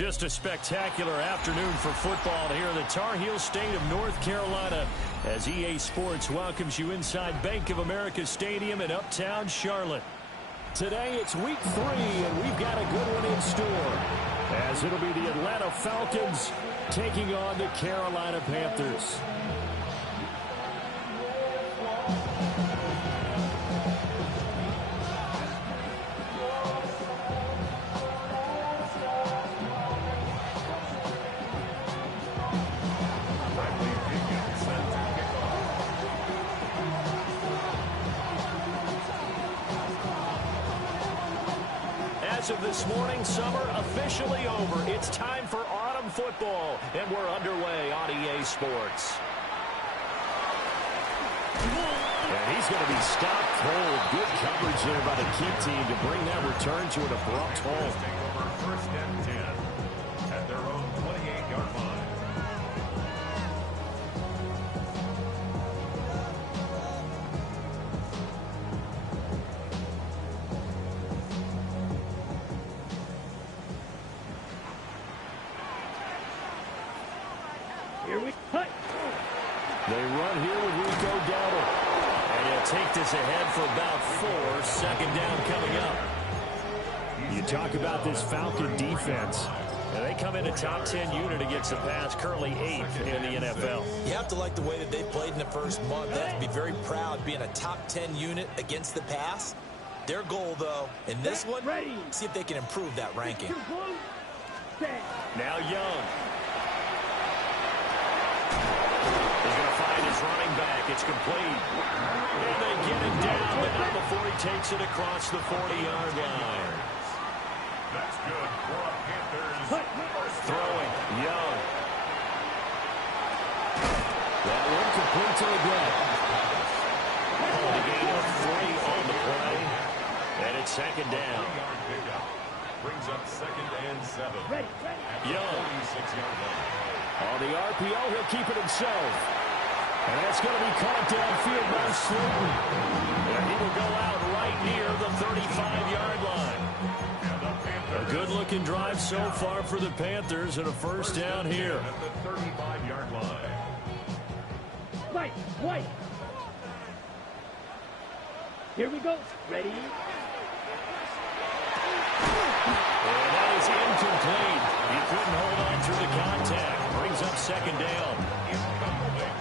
Just a spectacular afternoon for football here in the Tar Heel state of North Carolina as EA Sports welcomes you inside Bank of America Stadium in uptown Charlotte. Today it's week 3, and we've got a good one in store as it'll be the Atlanta Falcons taking on the Carolina Panthers. As of this morning, summer officially over. It's time for autumn football, and we're underway on EA Sports. And he's going to be stopped cold. Good coverage there by the kick team to bring that return to an abrupt halt. First and 10 at their own 28-yard line. They run here with Rico Dowdle. And he'll take this ahead for about 4. Second down coming up. You talk about this Falcon defense. And they come in a top 10 unit against the pass, currently 8th in the NFL. You have to like the way that they played in the first month. They have to be very proud being a top 10 unit against the pass. Their goal, though, in this one, see if they can improve that ranking. Now Young. He's going to find his running back. It's complete. And they get it down, but not before he takes it across the 40-yard line. That's good for a Panthers. Throwing, Young. That one complete to the ground. A gain of 3 on the play. And it's second down. Brings up 2nd and 7. Young. 46-yard line. On the RPO, he'll keep it himself. And that's going to be caught downfield by Slayton. And he will go out right near the 35-yard line. A good-looking drive so far for the Panthers and a first down here. At the 35-yard line. White. Here we go. Ready? And that is incomplete. He couldn't hold on through the contact. Brings up second down.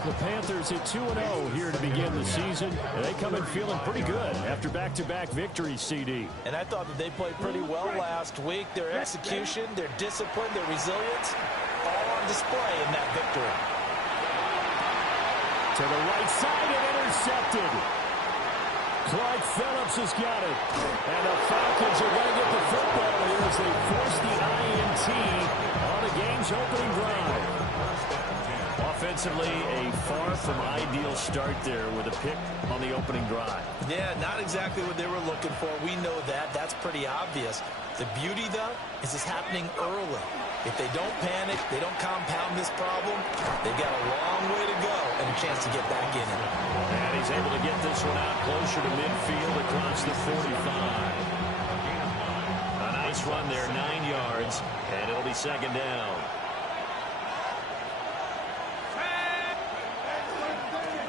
The Panthers at 2-0 here to begin the season. And they come in feeling pretty good after back-to-back victories, CD. And I thought that they played pretty well last week. Their execution, their discipline, their resilience, all on display in that victory. To the right side and intercepted. Clark Phillips has got it. And the Falcons are going to get the football here as they force the INT on the game's opening drive. Offensively, a far from ideal start there with a pick on the opening drive. Yeah, not exactly what they were looking for. We know that. That's pretty obvious. The beauty, though, is it's happening early. If they don't panic, they don't compound this problem, they've got a long way to go and a chance to get back in it. And he's able to get this one out closer to midfield across the 45. A nice run there, 9 yards, and it'll be second down.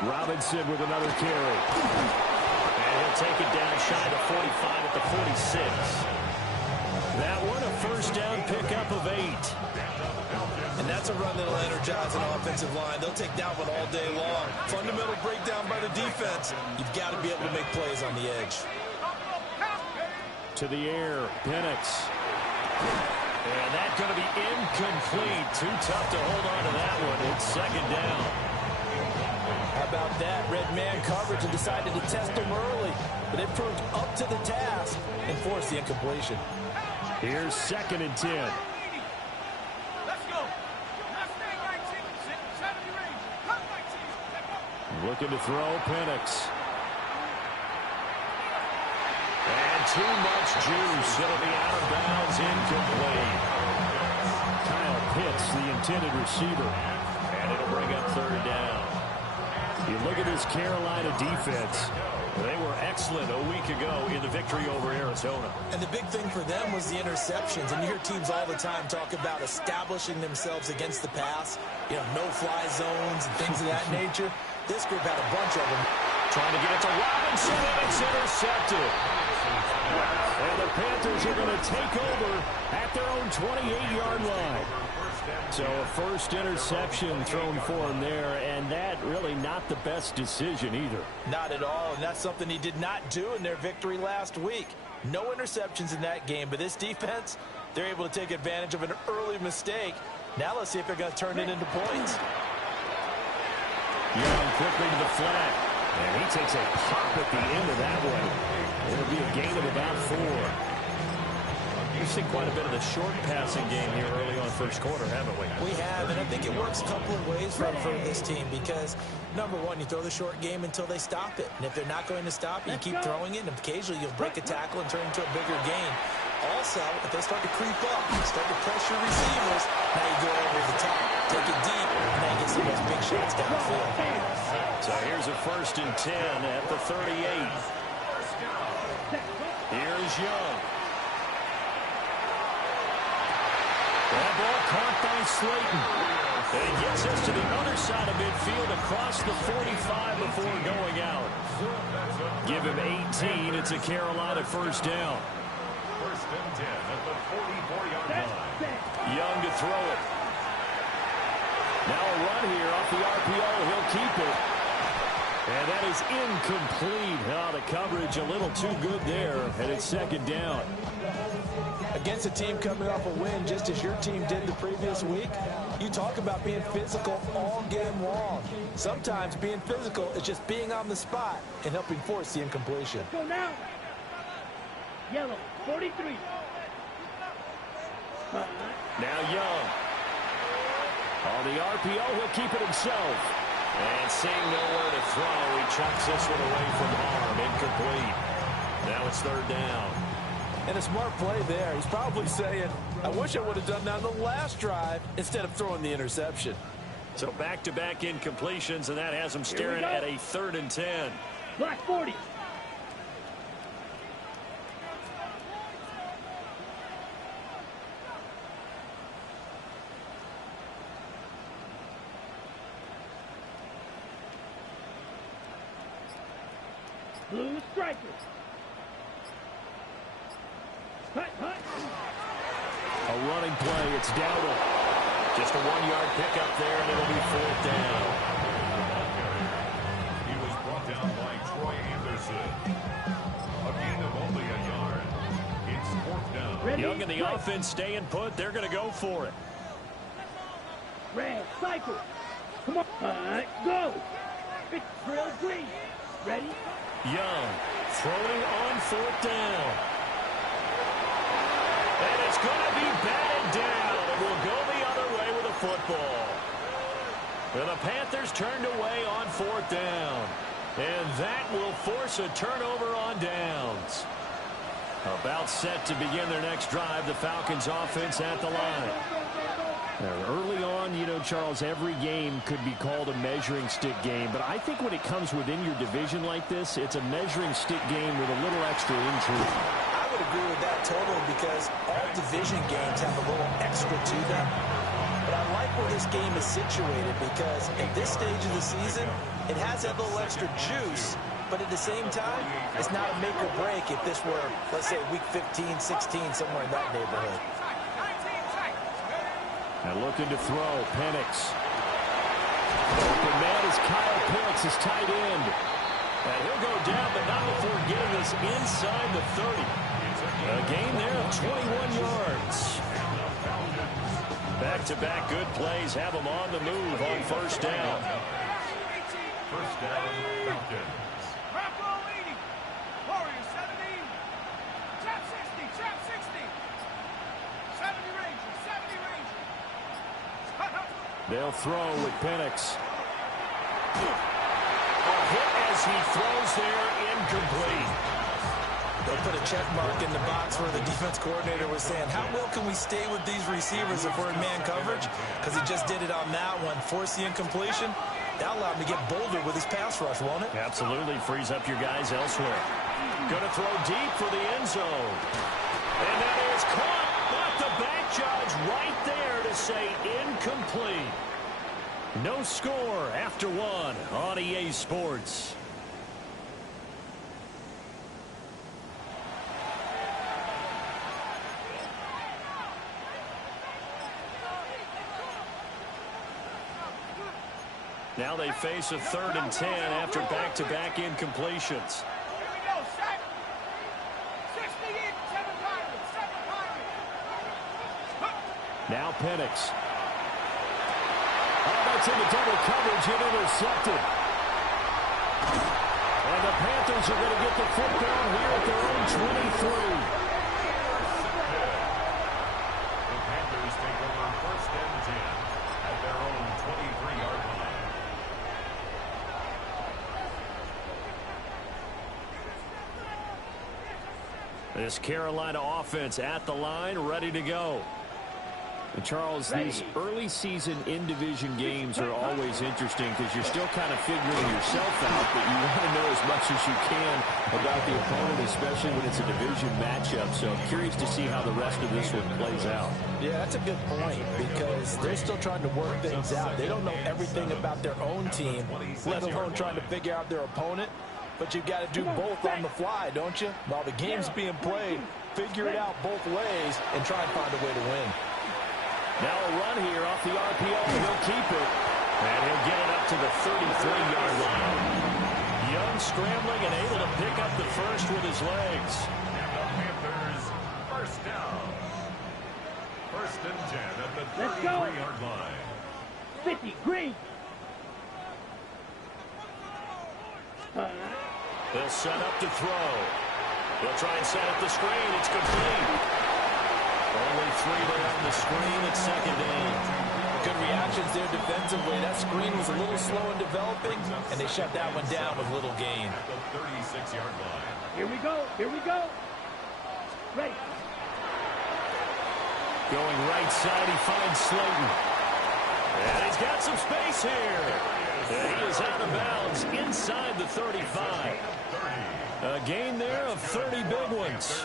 Robinson with another carry. And he'll take it down shy of 45 at the 46. That one a first down pickup of 8. And that's a run that'll energize an offensive line. They'll take that one all day long. Fundamental breakdown by the defense. You've got to be able to make plays on the edge. To the air, Penix. And that's going to be incomplete. Too tough to hold on to that one. It's second down. How about that? Red man coverage and decided to test them early. But they proved up to the task and forced the incompletion. Here's 2nd and 10. Let's go. Looking to throw, Penix. And too much juice. It'll be out of bounds, incomplete. Kyle Pitts, the intended receiver. And it'll bring up third down. You look at this Carolina defense. They were excellent a week ago in the victory over Arizona. And the big thing for them was the interceptions. And you hear teams all the time talk about establishing themselves against the pass, no-fly zones and things of that nature. This group had a bunch of them. Trying to get it to Robinson, and it's intercepted. And the Panthers are going to take over at their own 28-yard line. So a first interception thrown for him there, and that really not the best decision either. Not at all, and that's something he did not do in their victory last week. No interceptions in that game, but this defense, they're able to take advantage of an early mistake. Now let's see if they're going to turn it into points. Young quickly to the flat, and he takes a pop at the end of that one. It'll be a gain of about 4. We've seen quite a bit of the short passing game here early on first quarter, haven't we? We have, and I think it works a couple of ways for this team because, number one, you throw the short game until they stop it. And if they're not going to stop it, you keep throwing it, and occasionally you'll break a tackle and turn it into a bigger gain. Also, if they start to creep up, start to pressure receivers, now you go over the top, take it deep, and now you get some of those big shots downfield. So here's a 1st and 10 at the 38. Here's Young. That ball caught by Slayton. And he gets us to the other side of midfield across the 45 before going out. Give him 18. It's a Carolina first down. 1st and 10 at the 44-yard line. Young to throw it. Now a run here off the RPO. He'll keep it. And that is incomplete. Oh, the coverage a little too good there. And it's 2nd down. Against a team coming off a win, just as your team did the previous week, you talk about being physical all game long. Sometimes being physical is just being on the spot and helping force the incompletion. Go now. Yellow, 43. Now Young. On the RPO, he'll keep it himself. And seeing nowhere to throw, he chucks this one away from harm. Incomplete. Now it's 3rd down. And a smart play there. He's probably saying, I wish I would have done that on the last drive instead of throwing the interception. So back-to-back incompletions, and that has him staring at a 3rd and 10. Black 40. Blue striker. A running play. It's Dowdle. Just a 1-yard pickup there, and it'll be 4th down. He was brought down by Troy Anderson. A gain of only a yard. It's 4th down. Ready, Young and the offense staying put. They're going to go for it. Red cycle. Come on. Go. It's drill green. Ready? Young throwing on 4th down. And it's going to be batted down. It will go the other way with a football. And the Panthers turned away on 4th down. And that will force a turnover on downs. About set to begin their next drive. The Falcons offense at the line. Early on, Charles, every game could be called a measuring stick game. But I think when it comes within your division like this, it's a measuring stick game with a little extra intrigue. I would agree with that totally because all division games have a little extra to them. But I like where this game is situated because at this stage of the season, it has that little extra juice. But at the same time, it's not a make or break if this were, let's say, week 15, 16, somewhere in that neighborhood. And looking to throw, Penix. Open man is Kyle Pitts, his tight end. And he'll go down, but not before getting this inside the 30. A gain there of 21 yards. Back-to-back good plays have them on the move on 1st down. 1st down, Falcons. Roll 80. Warriors 70. Trap 60. Trap 60. 70 Rangers. 70 Rangers. They'll throw with Penix. A hit as he throws there, incomplete. They'll put a check mark in the box where the defense coordinator was saying, how well can we stay with these receivers if we're in man coverage? Because he just did it on that one. Force the incompletion. That'll allow him to get bolder with his pass rush, won't it? Absolutely. Frees up your guys elsewhere. Going to throw deep for the end zone. And that is caught. But the back judge right there to say incomplete. No score after one on EA Sports. Now they face a 3rd and 10 after back-to-back incompletions. Here we go, set. 60 in, 7 pirates, 7 pirates. Now Penix. Oh, that's into double coverage and intercepted. And the Panthers are going to get the football here at their own 23. The Panthers take over 1st and 10 at their own 23-yard line. This Carolina offense at the line, ready to go. And Charles, these early season in-division games are always interesting because you're still kind of figuring yourself out, but you want to know as much as you can about the opponent, especially when it's a division matchup. So I'm curious to see how the rest of this one plays out. Yeah, that's a good point because they're still trying to work things out. They don't know everything about their own team, let alone trying to figure out their opponent. But you've got to do both on the fly, don't you? While the game's being played, figure it out both ways and try and find a way to win. Now a run here off the RPO. He'll keep it. And he'll get it up to the 33-yard line. Young scrambling and able to pick up the first with his legs. And the Panthers, 1st down. 1st and 10 at the 33-yard line. 50, green. They'll set up to throw. They'll try and set up the screen. It's complete. Only 3 there on the screen. It's 2nd down. Good reactions there defensively. That screen was a little slow in developing, and they shut that one down with little gain. At the 36-yard line. Here we go. Here we go. Ready. Going right side, he finds Slayton. And he's got some space here. And he is out of bounds inside the 35. A gain there of 30 big ones.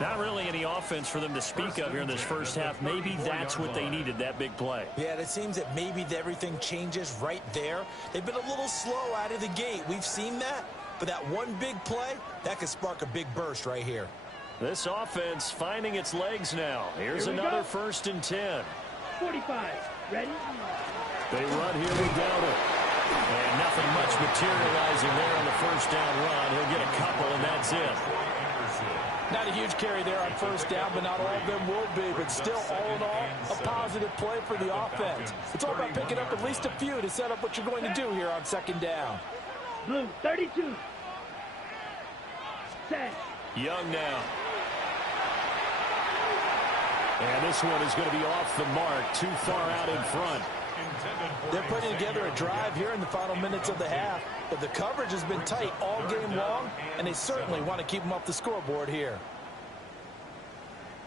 Not really any offense for them to speak of here in this first half. Maybe that's what they needed, that big play. Yeah, it seems that maybe everything changes right there. They've been a little slow out of the gate. We've seen that. But that one big play, that could spark a big burst right here. This offense finding its legs now. Here's another 1st and 10. 45. Ready? They run here without it. And nothing much materializing there on the 1st down run. He'll get a couple, and that's it. Not a huge carry there on 1st down, but not all of them will be. But still, all in all, a positive play for the offense. It's all about picking up at least a few to set up what you're going to do here on 2nd down. Blue, 32. Set. Young now. And this one is going to be off the mark, too far out in front. They're putting together a drive here in the final minutes of the half, but the coverage has been tight all game long, and they certainly want to keep them off the scoreboard here.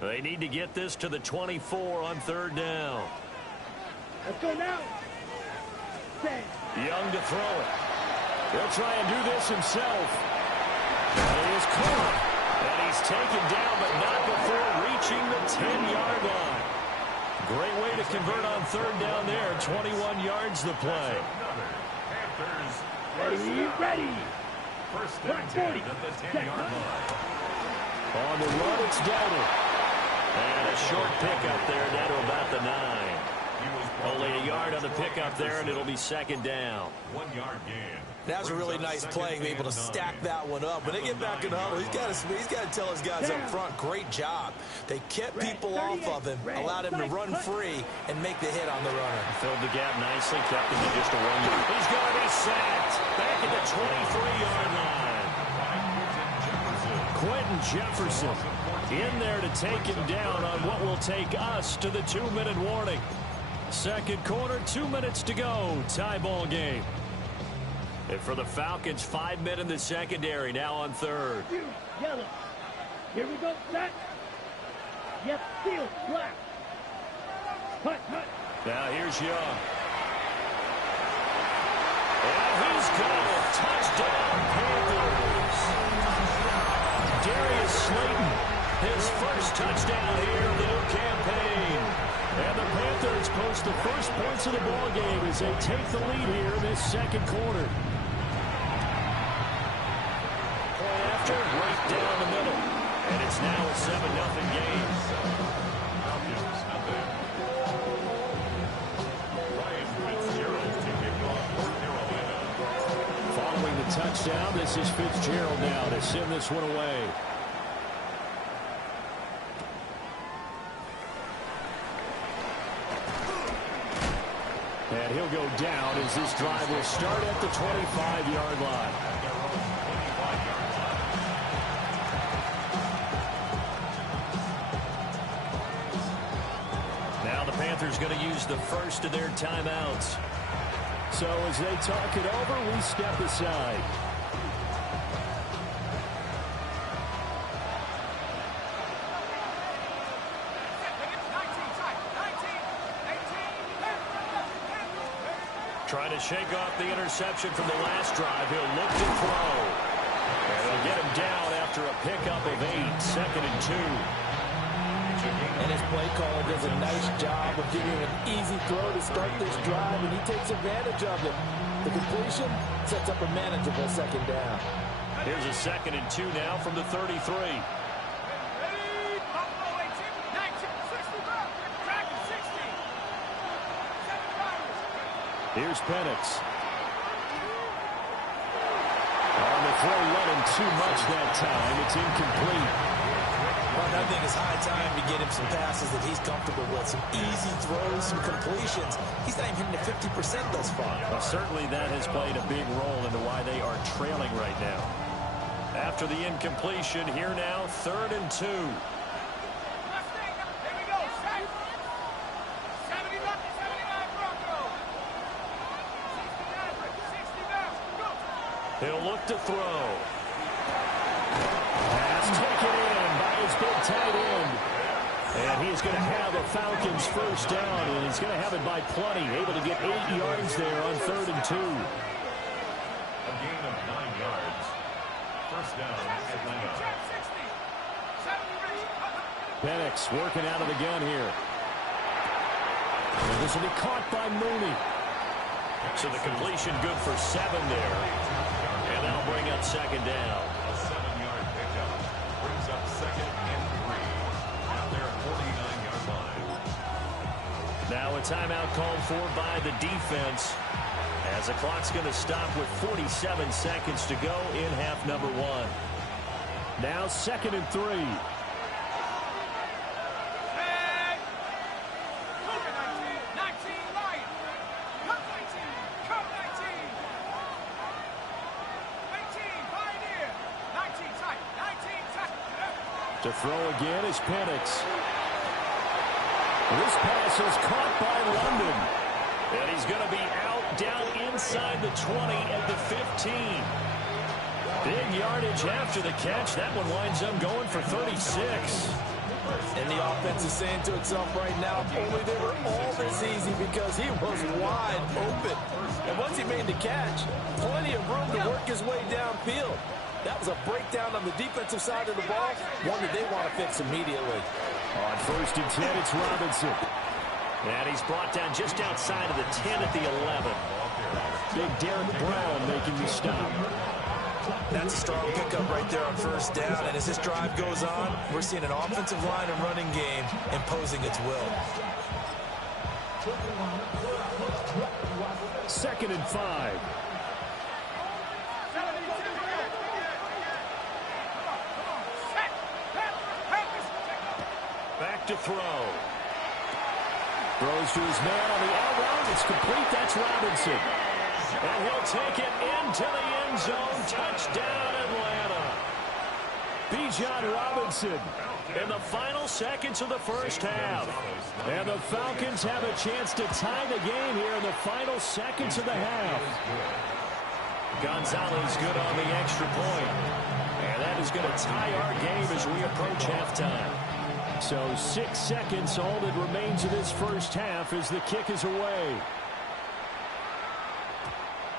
They need to get this to the 24 on 3rd down. Let's go now. Set. Young to throw it. He'll try and do this himself. That is caught. And he's taken down, but not before reaching the 10-yard line. Great way to convert on 3rd down there. 21 yards the play. Ready, ready. 1st and 10 at the 10-yard line. On the run, it's Dowdle. And a short pickup there down to about the 9. Only a yard on the pickup there, and it'll be 2nd down. 1-yard gain. That was a really nice play, able to stack that one up. When they get back in the huddle, he's got to tell his guys up front, great job. They kept people off of him, allowed him to run free, and make the hit on the runner. Filled the gap nicely, kept him to just a 1 yard. He's going to be sacked. Back at the 23-yard line. Quentin Jefferson in there to take him down on what will take us to the 2-minute warning. 2nd quarter, 2 minutes to go. Tie ball game. And for the Falcons, 5 men in the secondary, now on 3rd. Yellow. Here we go, set. Yep, field, black. Hut, hut. Now here's Young. And he's got it. Touchdown, Panthers. Darius Slayton, his first touchdown here of the new campaign. And the Panthers post the first points of the ball game as they take the lead here in this second quarter. Point after, right down the middle. And it's now a 7-0 game. Following the touchdown, this is Fitzgerald now to send this one away. And he'll go down as this drive will start at the 25-yard line. Now the Panthers going to use the first of their timeouts. So as they talk it over, we step aside. Trying to shake off the interception from the last drive. He'll look to throw. And they'll get him down after a pickup of 8, 2nd and 2. And his play caller does a nice job of giving him an easy throw to start this drive, and he takes advantage of it. The completion sets up a manageable 2nd down. Here's a 2nd and 2 now from the 33. Here's Penix. On the throw, running too much that time. It's incomplete. Well, I think it's high time to get him some passes that he's comfortable with. Some easy throws, some completions. He's not even hitting the 50% thus far. Well, certainly that has played a big role into why they are trailing right now. After the incompletion, here now, 3rd and 2. He'll look to throw. Pass taken in by his big tight end. And he's going to have a Falcons first down, and he's going to have it by plenty. Able to get 8 yards there on 3rd and 2. A gain of 9 yards. First down, Atlanta. Penix working out of the gun here. And this will be caught by Mooney. So the completion good for 7 there. And that'll bring up 2nd down. A 7-yard pickup brings up 2nd and 3. Out there at 49-yard line. Now a timeout called for by the defense, as the clock's going to stop with 47 seconds to go in half number 1. Now 2nd and 3. To throw again is Penix. This pass is caught by London. And he's going to be out down inside the 20 at the 15. Big yardage after the catch. That one winds up going for 36. And the offense is saying to itself right now, if only they were all this easy, because he was wide open. And once he made the catch, plenty of room to work his way downfield. That was a breakdown on the defensive side of the ball, one that they want to fix immediately. On 1st and 10, it's Robinson. And he's brought down just outside of the 10 at the 11. Big Derek Brown making the stop. That's a strong pickup right there on 1st down. And as this drive goes on, we're seeing an offensive line and running game imposing its will. 2nd and 5. Back to throw. Throws to his man on the out route. It's complete. That's Robinson. And he'll take it into the end zone. Touchdown, Atlanta. Bijan Robinson in the final seconds of the first half. And the Falcons have a chance to tie the game here in the final seconds of the half. Gonzalez good on the extra point. And that is going to tie our game as we approach halftime. So 6 seconds, all that remains of this first half as the kick is away.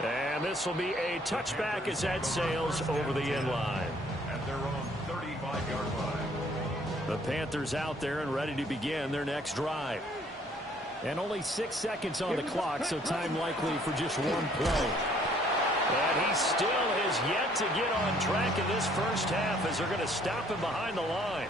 And this will be a touchback as that sails over the end line. At their own 35-yard line. The Panthers out there and ready to begin their next drive. And only 6 seconds on the clock, so time likely for just one play. And he still has yet to get on track in this first half as they're going to stop him behind the line.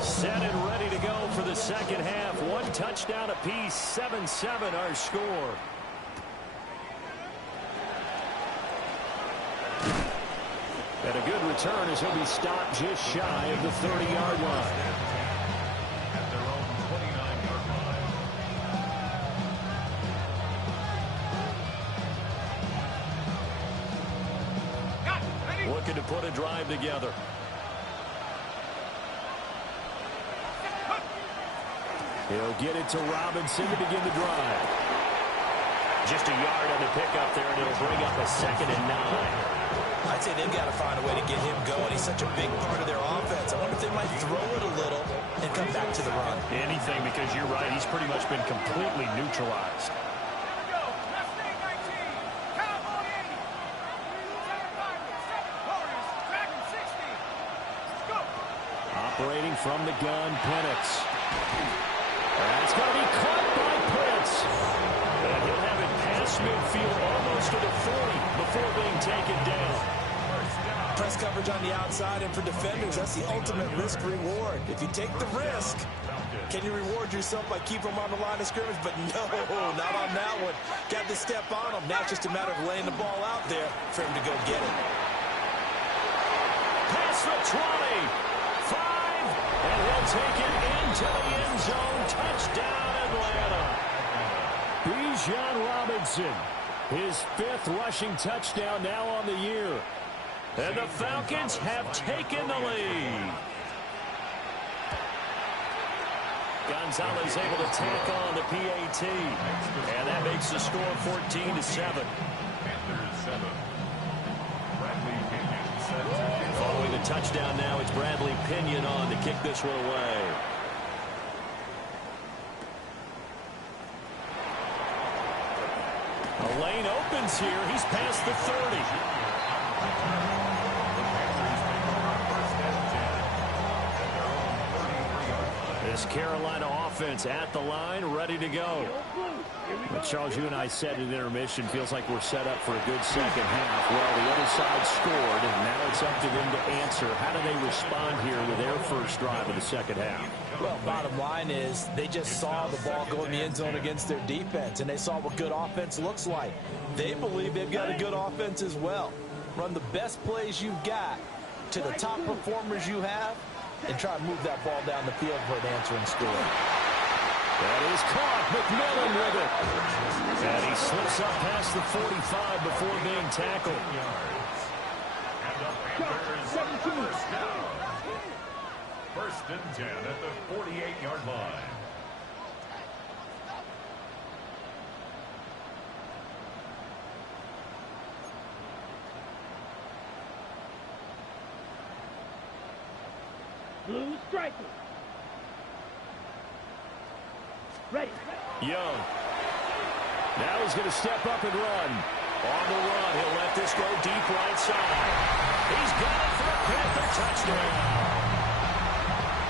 Set and ready to go for the second half. One touchdown apiece, 7-7 our score. And a good return as he'll be stopped just shy of the 30-yard line. At their own 29-yard line. Looking to put a drive together. He'll get it to Robinson to begin the drive. Just a yard on the pickup there, and it'll bring up a 2nd and 9. I'd say they've got to find a way to get him going. He's such a big part of their offense. I wonder if they might throw it a little and come back to the run. Anything, because you're right. He's pretty much been completely neutralized. Operating from the gun, Penix. That's going to be caught by Prince. And he'll have it past midfield almost to the 40 before being taken down. Press coverage on the outside, and for defenders, that's the ultimate risk-reward. If you take the risk, can you reward yourself by keeping them on the line of scrimmage? But no, not on that one. Got to step on them. Now it's just a matter of laying the ball out there for him to go get it. Past the 20. 5, and he'll take it into the end zone. Touchdown, Atlanta. Bijan Robinson, his 5th rushing touchdown now on the year. And the Falcons have taken the lead. Gonzalez able to tack on the PAT. And that makes the score 14-7. Panthers 7. Bradley Pinion set to Following the touchdown now, it's Bradley Pinion on to kick this one away. A lane opens here. He's past the 30. This Carolina offense at the line, ready to go. But Charles, you and I said at intermission, feels like we're set up for a good second half. Well, the other side scored, and now it's up to them to answer. How do they respond here with their first drive of the second half? Well, bottom line is they just saw the ball go in the end zone against their defense, and they saw what good offense looks like. They believe they've got a good offense as well. Run the best plays you've got to the top performers you have, and try to move that ball down the field for an answering score. That is caught. McMillan with it. And he slips up past the 45 before being tackled. First and 10 at the 48-yard line. Blue striker. Ready. Young. Now he's going to step up and run. On the run, he'll let this go deep right side. He's got it for a Panther touchdown.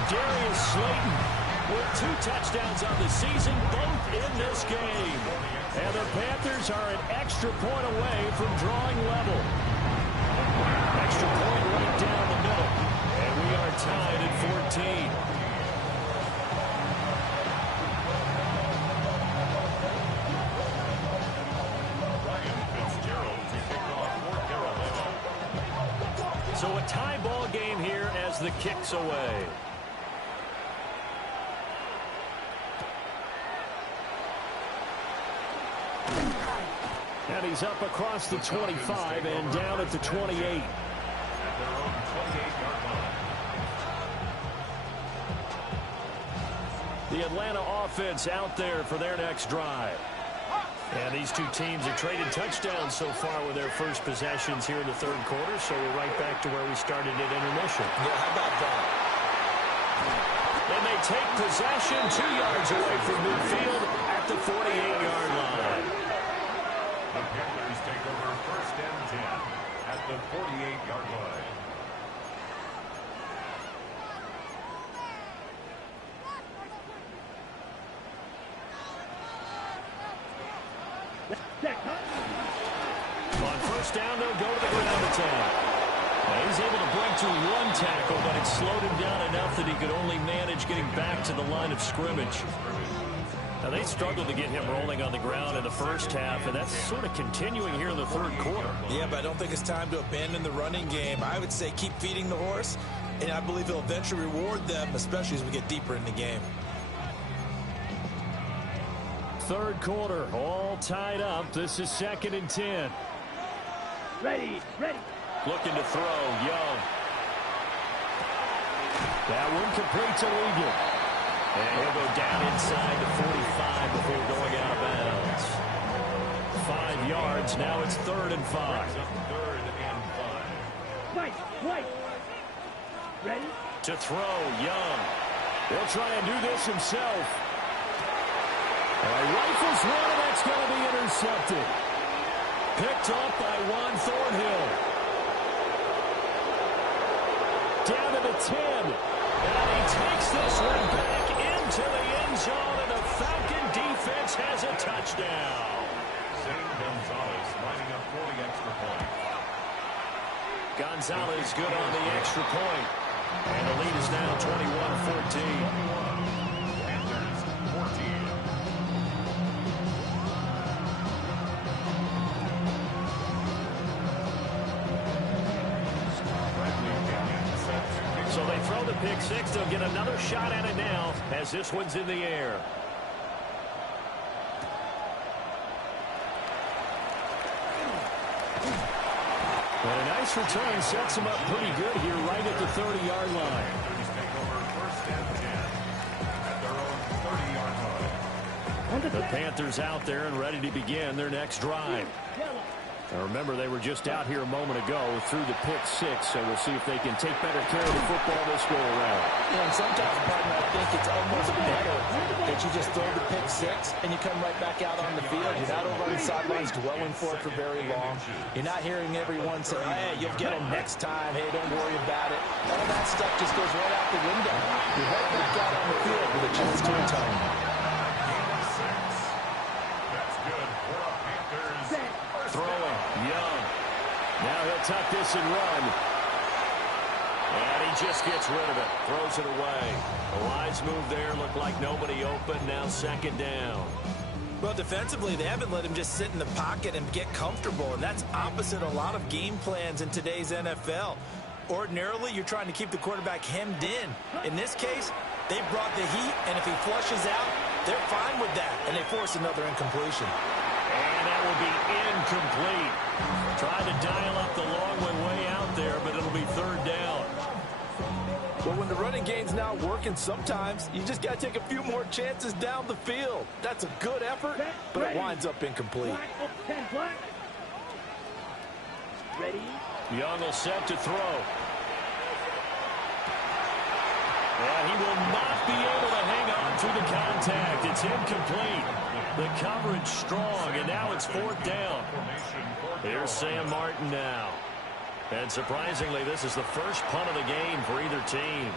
Darius Slayton with 2 touchdowns on the season, both in this game. And the Panthers are an extra point away from drawing level. Extra point right down the middle. And we are tied at 14. So a tie ball game here as the kick's away. And he's up across the 25 and down at the 28. The Atlanta offense out there for their next drive. And these two teams have traded touchdowns so far with their first possessions here in the third quarter, so we're right back to where we started at intermission. Yeah, how about that? And they take possession 2 yards away from midfield at the 48-yard line. The Panthers take over first and 10 at the 48-yard line. On first down, they'll go to the ground attack. Now, he's able to break through one tackle, but it slowed him down enough that he could only manage getting back to the line of scrimmage. Now, they struggled to get him rolling on the ground in the first half, and that's sort of continuing here in the third quarter. Yeah, but I don't think it's time to abandon the running game. I would say keep feeding the horse, and I believe he'll eventually reward them, especially as we get deeper in the game. Third quarter, all tied up. This is 2nd and 10. Ready. Looking to throw, Young. That one complete to Eagle. And he'll go down inside the 45 before going out of bounds. 5 yards, now it's 3rd and 5. Third and 5. White. Ready. To throw, Young. He'll try and do this himself. Rifles one, and that's going to be intercepted. Picked up by Juan Thornhill. Down to the 10. And he takes this one back into the end zone, and the Falcon defense has a touchdown. Zane Gonzalez lining up for the extra point. Gonzalez good on the extra point. And the lead is now 21-14. Panthers 14. So they throw the pick six. They'll get another shot at it now as this one's in the air. And a nice return sets them up pretty good here right at the 30-yard line. Panthers take over first and 10 at their own 30-yard line. The Panthers out there and ready to begin their next drive. Now remember, they were just out here a moment ago through the pick six, so we'll see if they can take better care of the football this go around. Yeah, and sometimes, partner, I think it's almost better that you just throw the pick six and you come right back out on the field. You're not over on the sidelines dwelling for it for very long. You're not hearing everyone say, hey, you'll get them next time. Hey, don't worry about it. All that stuff just goes right out the window. You're right back out on the field with a chance to atone. Throwing, Young. Now he'll tuck this and run. And he just gets rid of it. Throws it away. A wise move there. Looked like nobody open. Now 2nd down. Well, defensively, they haven't let him just sit in the pocket and get comfortable, and that's opposite a lot of game plans in today's NFL. Ordinarily, you're trying to keep the quarterback hemmed in. In this case, they brought the heat, and if he flushes out, they're fine with that, and they force another incompletion. And that will be incomplete. Trying to dial up the long one way out there, but it'll be 3rd down. Well, when the running game's not working, sometimes you just got to take a few more chances down the field. That's a good effort, but it winds up incomplete. Ready. Young will set to throw. And he will not be able to hang on through the contact. It's incomplete. The coverage strong, and now it's 4th down. Here's Sam Martin now. And surprisingly, this is the first punt of the game for either team.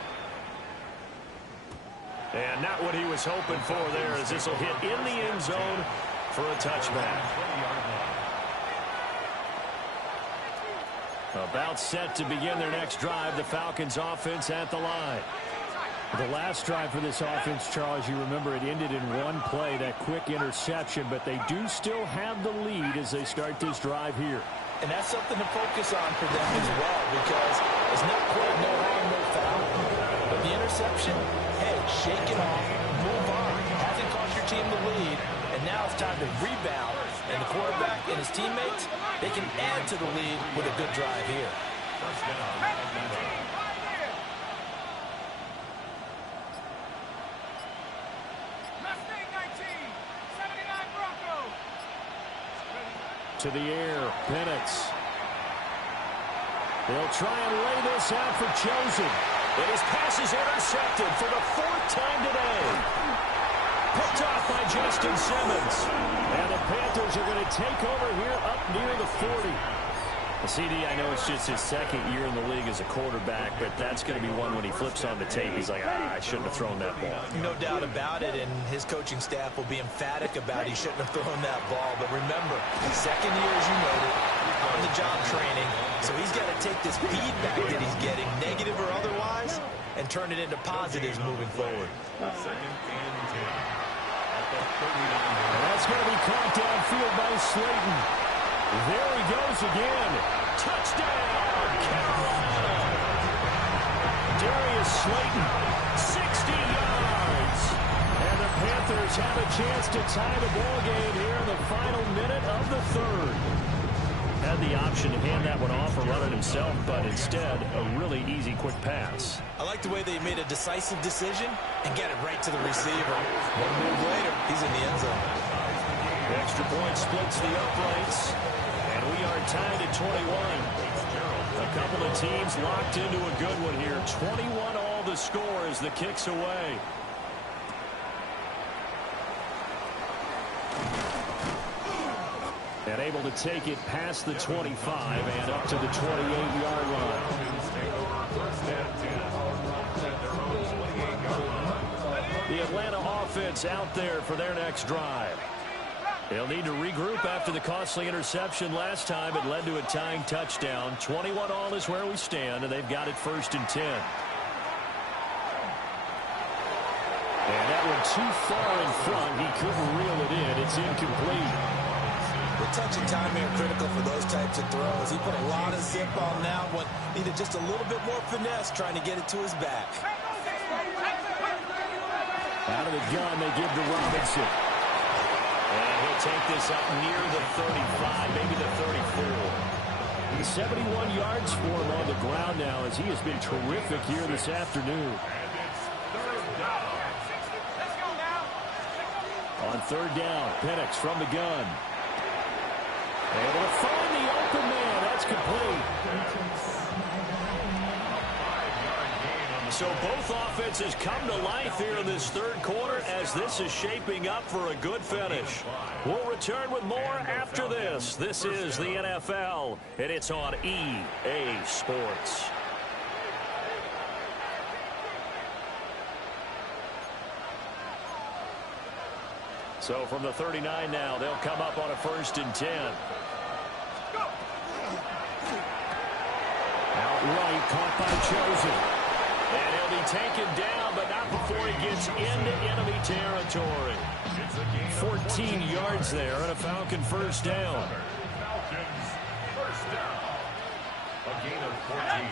And not what he was hoping for there, as this will hit in the end zone for a touchback. About set to begin their next drive, the Falcons offense at the line. The last drive for this offense, Charles, you remember it ended in one play, that quick interception, but they do still have the lead as they start this drive here. And that's something to focus on for them as well, because it's not quite no harm, no foul. But the interception, hey, shake it off, move on. Hasn't cost your team the lead, and now it's time to rebound. And the quarterback and his teammates, they can add to the lead with a good drive here. First down. to the air. Penix. They'll try and lay this out for Chosen. And his pass is intercepted for the 4th time today. Picked off by Justin Simmons. And the Panthers are going to take over here up near the 40. CD, I know it's just his 2nd year in the league as a quarterback, but that's going to be one when he flips on the tape. He's like, I shouldn't have thrown that ball. No doubt about it, and his coaching staff will be emphatic about he shouldn't have thrown that ball. But remember, 2nd year, as you noted, on-the-job training, so he's got to take this feedback that he's getting, negative or otherwise, and turn it into positives moving forward. 2nd and 10. At the 39. And that's going to be caught downfield by Slayton. There he goes again. Touchdown, Carolina. Darius Slayton, 60 yards. And the Panthers have a chance to tie the ball game here in the final minute of the 3rd. Had the option to hand that one off or run it himself, but instead, a really easy, quick pass. I like the way they made a decisive decision and get it right to the receiver. 1 move later, he's in the end zone. The extra point splits the uprights. And we are tied at 21. A couple of teams locked into a good one here. 21 all the score as the kick's away. And able to take it past the 25 and up to the 28-yard line. The Atlanta offense out there for their next drive. They'll need to regroup after the costly interception last time. It led to a tying touchdown. 21 all is where we stand, and they've got it 1st and 10. And that one too far in front. He couldn't reel it in. It's incomplete. The touch and time here critical for those types of throws. He put a lot of zip on that one. Needed just a little bit more finesse trying to get it to his back. Out of the gun, they give to Robinson. And he'll take this up near the 35, maybe the 34. 71 yards for him on the ground now as he has been terrific here this afternoon. On 3rd down, Penix from the gun. Able to find the open man. That's complete. So both offenses come to life here in this 3rd quarter as this is shaping up for a good finish. We'll return with more after this. This is the NFL, and it's on EA Sports. So from the 39 now, they'll come up on a 1st and 10. Outright caught by Chosen. And he'll be taken down, but not before he gets into enemy territory. 14 yards there and a Falcon 1st down. Falcons, 1st down. A gain of 14.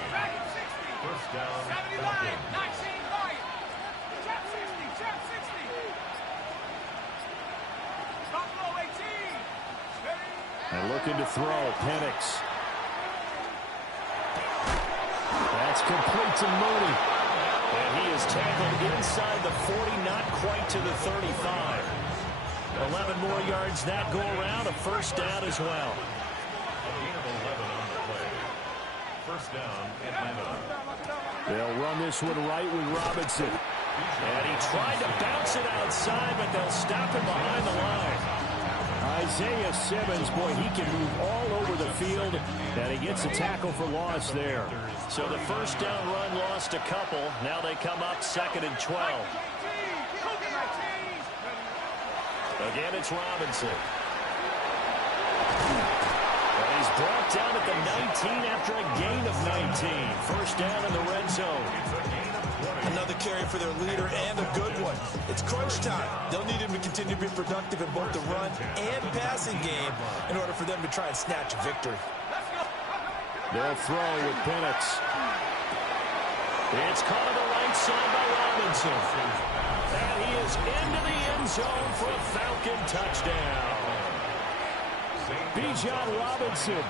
1st down, 79, 19, Lions. Trap 60, trap 60. Buffalo 18. And looking to throw, Penix. That's complete to Mooney. And he is tackled inside the 40, not quite to the 35. 11 more yards that go around, a 1st down as well. A gain of 11 on the play. 1st down, Atlanta. They'll run this one right with Robinson. And he tried to bounce it outside, but they'll stop him behind the line. Isaiah Simmons, boy, he can move all over the field, and he gets a tackle for loss there. So the 1st down run lost a couple. Now they come up 2nd and 12. Again, it's Robinson. And he's brought down at the 19 after a gain of 19. 1st down in the red zone. Another carry for their leader and a good one. It's crunch time. They'll need him to continue to be productive in both the run and passing game in order for them to try and snatch a victory. They'll throw with Penix. It's caught on the right side by Robinson. And he is into the end zone for a Falcon touchdown. Bijan Robinson,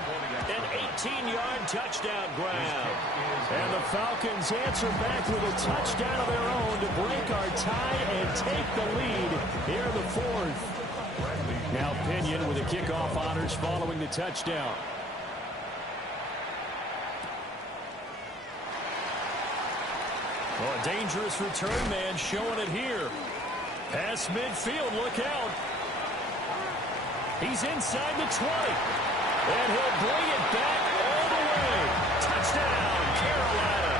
an 18-yard touchdown grab. And the Falcons answer back with a touchdown of their own to break our tie and take the lead here in the 4th. Now Pinion with the kickoff honors following the touchdown. Oh, a dangerous return man showing it here. Pass midfield, look out. He's inside the 20. And he'll bring it back all the way. Touchdown, Carolina.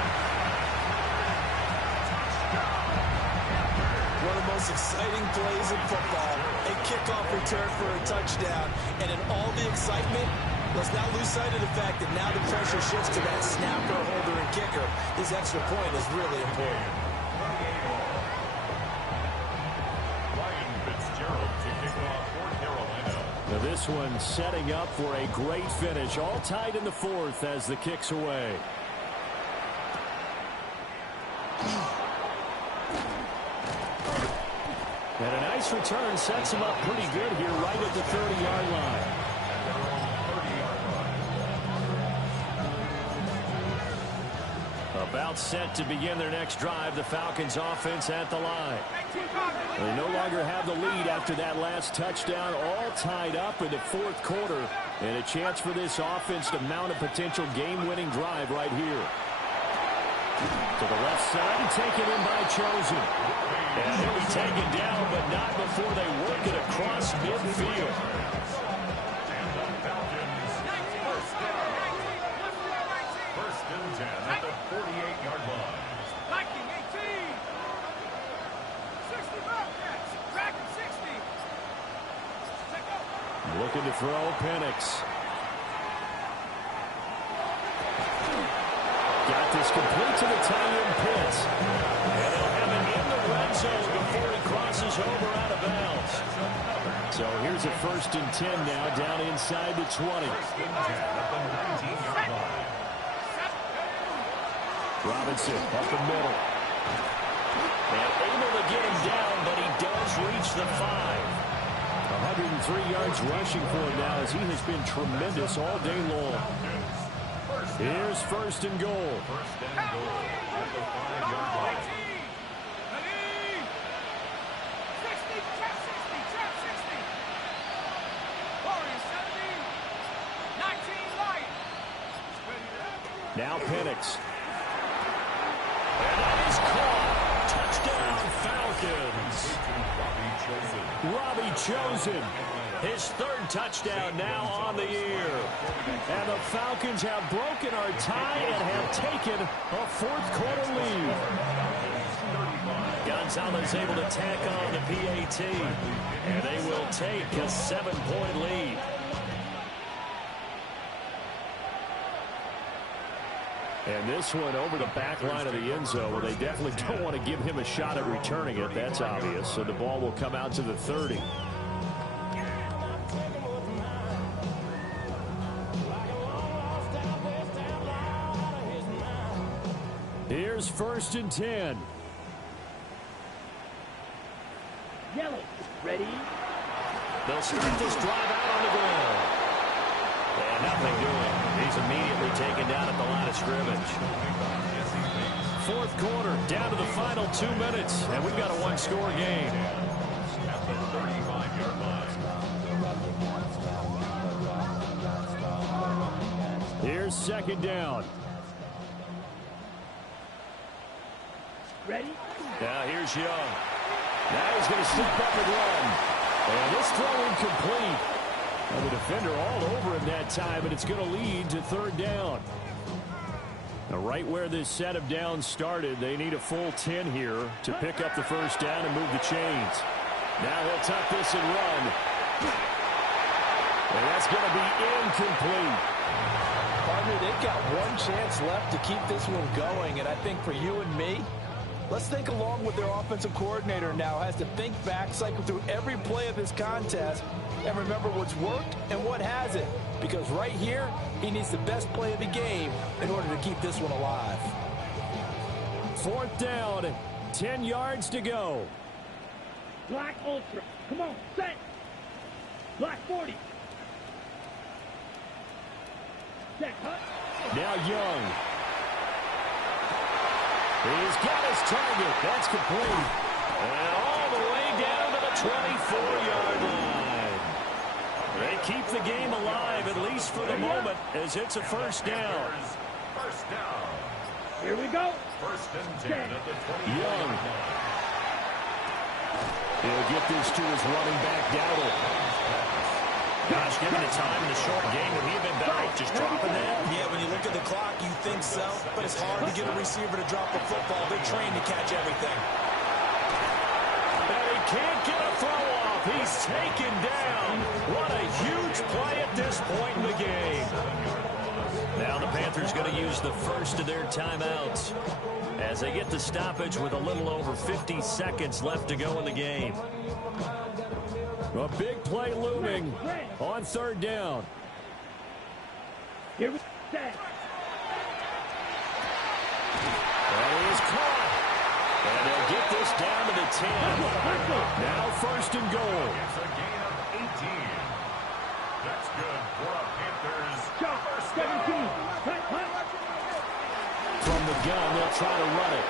One of the most exciting plays in football. A kickoff return for a touchdown. And in all the excitement, let's not lose sight of the fact that now the pressure shifts to that snapper, holder, and kicker. This extra point is really important. Now this one setting up for a great finish. All tied in the fourth as the kick's away. And a nice return sets him up pretty good here right at the 30-yard line. About set to begin their next drive. The Falcons offense at the line. They no longer have the lead after that last touchdown. All tied up in the fourth quarter. And a chance for this offense to mount a potential game-winning drive right here. To the left side, taken in by Chosen. And he'll be taken down, but not before they work it across midfield. First and 10 at the 48-yard line. Viking 18. 60 Bobcats. Dragon 60. Check out. Looking to throw, Penix. Got this complete to the tight end Pitts. And they'll have it in the red zone before he crosses over out of bounds. So here's a first and 10 now down inside the 20. First and 10 at the 19-yard line. Robinson up the middle. And able to get him down, but he does reach the 5. 103 yards rushing for him now as he has been tremendous all day long. Here's first and goal. First and goal at the 5-yard line. 60, trap 60, trap 60. Warriors 70. 19 Lions. Now Penix. And that is caught. Touchdown, Falcons. Robbie Chosen. His third touchdown now on the year. And the Falcons have broken our tie and have taken a fourth quarter lead. Gonzalez able to tack on the PAT. And they will take a 7-point lead. And this one over the back line of the end zone. Well, they definitely don't want to give him a shot at returning it. That's obvious. So the ball will come out to the 30. Here's first and 10. Yellow. Ready? They'll start this drive out on the ground. And nothing doing. He's immediately taken down at the line of scrimmage. Fourth quarter, down to the final 2 minutes. And we've got a one-score game. At the 35-yard line. Here's second down. Ready? Now here's Young. Now he's going to step up and run. And this throw incomplete. And the defender all over him that time, and it's going to lead to third down. Now right where this set of downs started, they need a full 10 here to pick up the first down and move the chains. Now he'll tuck this and run. And that's going to be incomplete. Partner, they've got one chance left to keep this one going, and I think for you and me, let's think along with their offensive coordinator now has to think back, cycle through every play of this contest, and remember what's worked and what hasn't. Because right here, he needs the best play of the game in order to keep this one alive. Fourth down, 10 yards to go. Black Ultra. Come on, set. Black 40. Set, cut. Now Young. He's got his target. That's complete. And all the way down to the 24-yard line. They keep the game alive, at least for the moment, as it's a first down. First down. Here we go. First and 10 at the 20. Young. He'll get this to his running back, Dowdle. Gosh, given the time in the short game, would he have been better off just dropping that? Yeah, when you look at the clock, you think so, but it's hard to get a receiver to drop a football. They're trained to catch everything. And he can't get a throw off. He's taken down. What a huge play at this point in the game. Now the Panthers going to use the first of their timeouts as they get the stoppage with a little over 50 seconds left to go in the game. A big play looming on third down. Here we go. And he is caught. And they'll get this down to the 10. Now first and goal. It's a gain of 18. That's good for a Panthers. First 17. From the gun, they'll try to run it.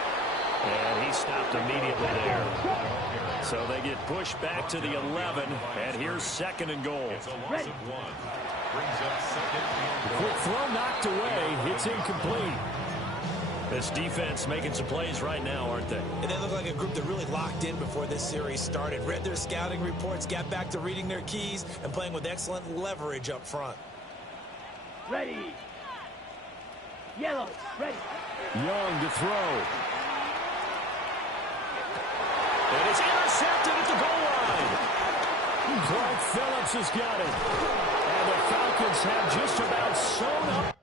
And he stopped immediately there. So they get pushed back to the 11, and here's second and goal. It's a loss of 1. Brings up second and Quick throw knocked away. It's incomplete. This defense making some plays right now, aren't they? And they look like a group that really locked in before this series started. Read their scouting reports, got back to reading their keys, and playing with excellent leverage up front. Ready. Yellow. Ready. Young to throw. And it's intercepted at the goal line. Clark Phillips has got it. And the Falcons have just about sewn up